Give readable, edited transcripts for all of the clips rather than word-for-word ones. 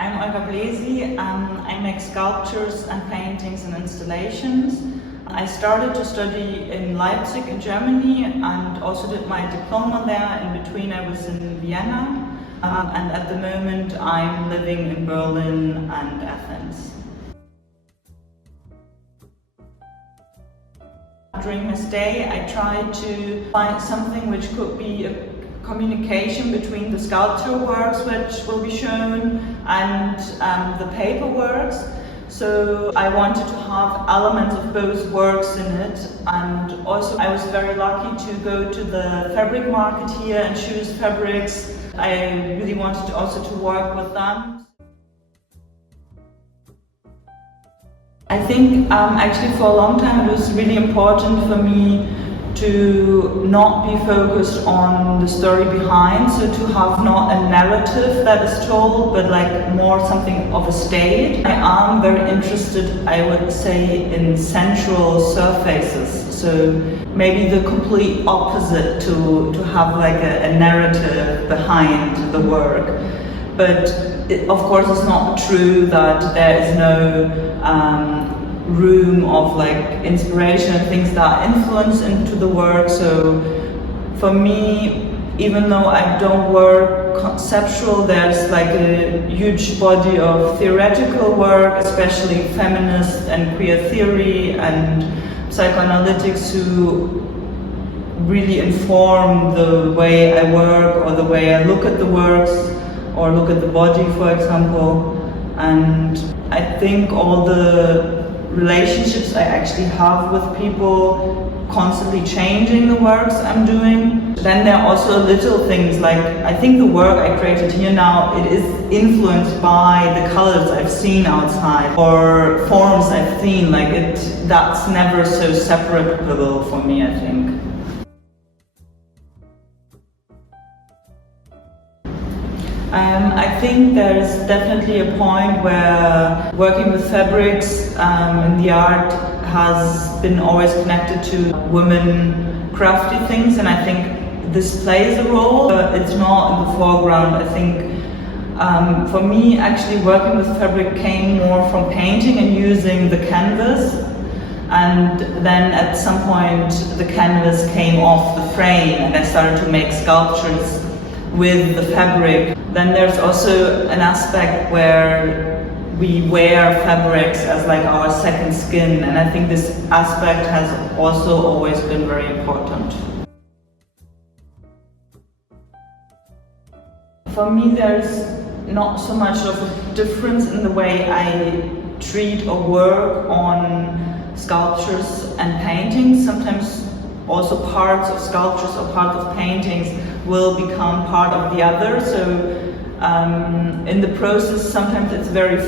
I'm Olga Bläsi. I make sculptures and paintings and installations. I started to study in Leipzig in Germany and also did my diploma there. In between I was in Vienna and at the moment I'm living in Berlin and Athens. During my stay I tried to find something which could be a communication between the sculpture works which will be shown and the paper works. So I wanted to have elements of both works in it, and also I was very lucky to go to the fabric market here and choose fabrics. I really wanted also to work with them. I think actually for a long time it was really important for me to not be focused on the story behind, so to have not a narrative that is told, but like more something of a state. I am very interested, I would say, in central surfaces, so maybe the complete opposite to have like a narrative behind the work. But of course it's not true that there is no room of like inspiration and things that influence into the work. So for me, even though I don't work conceptual, there's like a huge body of theoretical work, especially feminist and queer theory and psychoanalytics, who really inform the way I work or the way I look at the works or look at the body, for example. And I think all the relationships I actually have with people constantly changing the works I'm doing. Then there are also little things like, I think the work I created here now, it is influenced by the colors I've seen outside or forms I've seen, like that's never so separable for me, I think. I think there's definitely a point where working with fabrics in the art has been always connected to women crafty things, and I think this plays a role. It's not in the foreground. I think for me actually working with fabric came more from painting and using the canvas, and then at some point the canvas came off the frame and I started to make sculptures with the fabric. Then there's also an aspect where we wear fabrics as like our second skin, and I think this aspect has also always been very important. For me, there's not so much of a difference in the way I treat or work on sculptures and paintings. Sometimes also parts of sculptures or parts of paintings will become part of the other. So in the process, sometimes it's very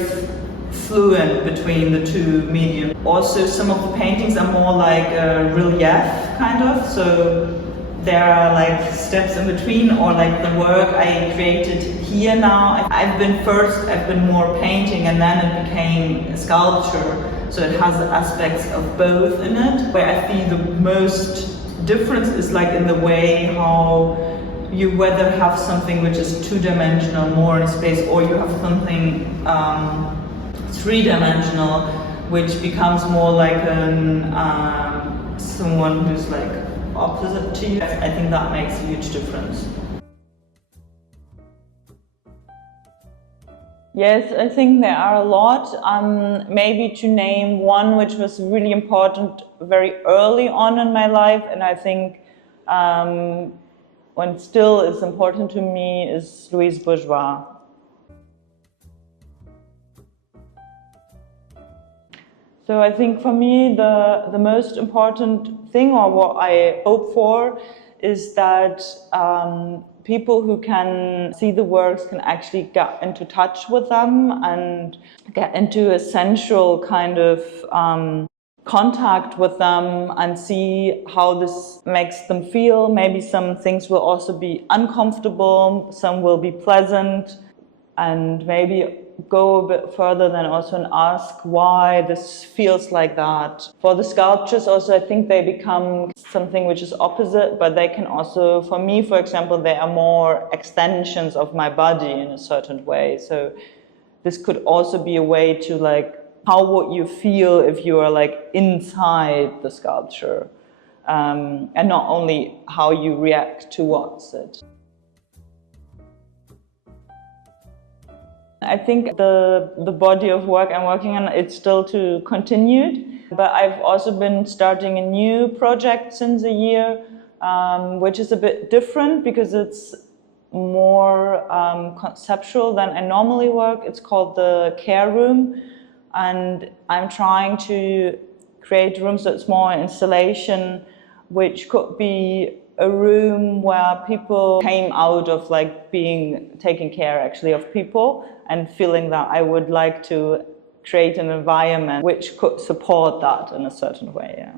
fluent between the two mediums. Also, some of the paintings are more like a relief kind of, so there are like steps in between, or like the work I created here now. I've been more painting and then it became a sculpture. So it has aspects of both in it. Where I see the most difference is like in the way how you whether have something which is two-dimensional, more in space, or you have something three-dimensional, which becomes more like someone who's like opposite to you. I think that makes a huge difference. Yes, I think there are a lot. Maybe to name one which was really important very early on in my life, and I think when still is important to me, is Louise Bourgeois. So I think for me the most important thing, or what I hope for, is that people who can see the works can actually get into touch with them and get into a sensual kind of contact with them and see how this makes them feel. Maybe some things will also be uncomfortable, some will be pleasant, and maybe go a bit further than also and ask why this feels like that. For the sculptures also, I think they become something which is opposite, but they can also, for me, for example, they are more extensions of my body in a certain way. So this could also be a way to like, how would you feel if you are like inside the sculpture, and not only how you react towards it. I think the body of work I'm working on, it's still to continue, but I've also been starting a new project since a year, which is a bit different because it's more conceptual than I normally work. It's called the care room, and I'm trying to create rooms that's more an installation, which could be a room where people came out of like being taking care actually of people and feeling that I would like to create an environment which could support that in a certain way. Yeah.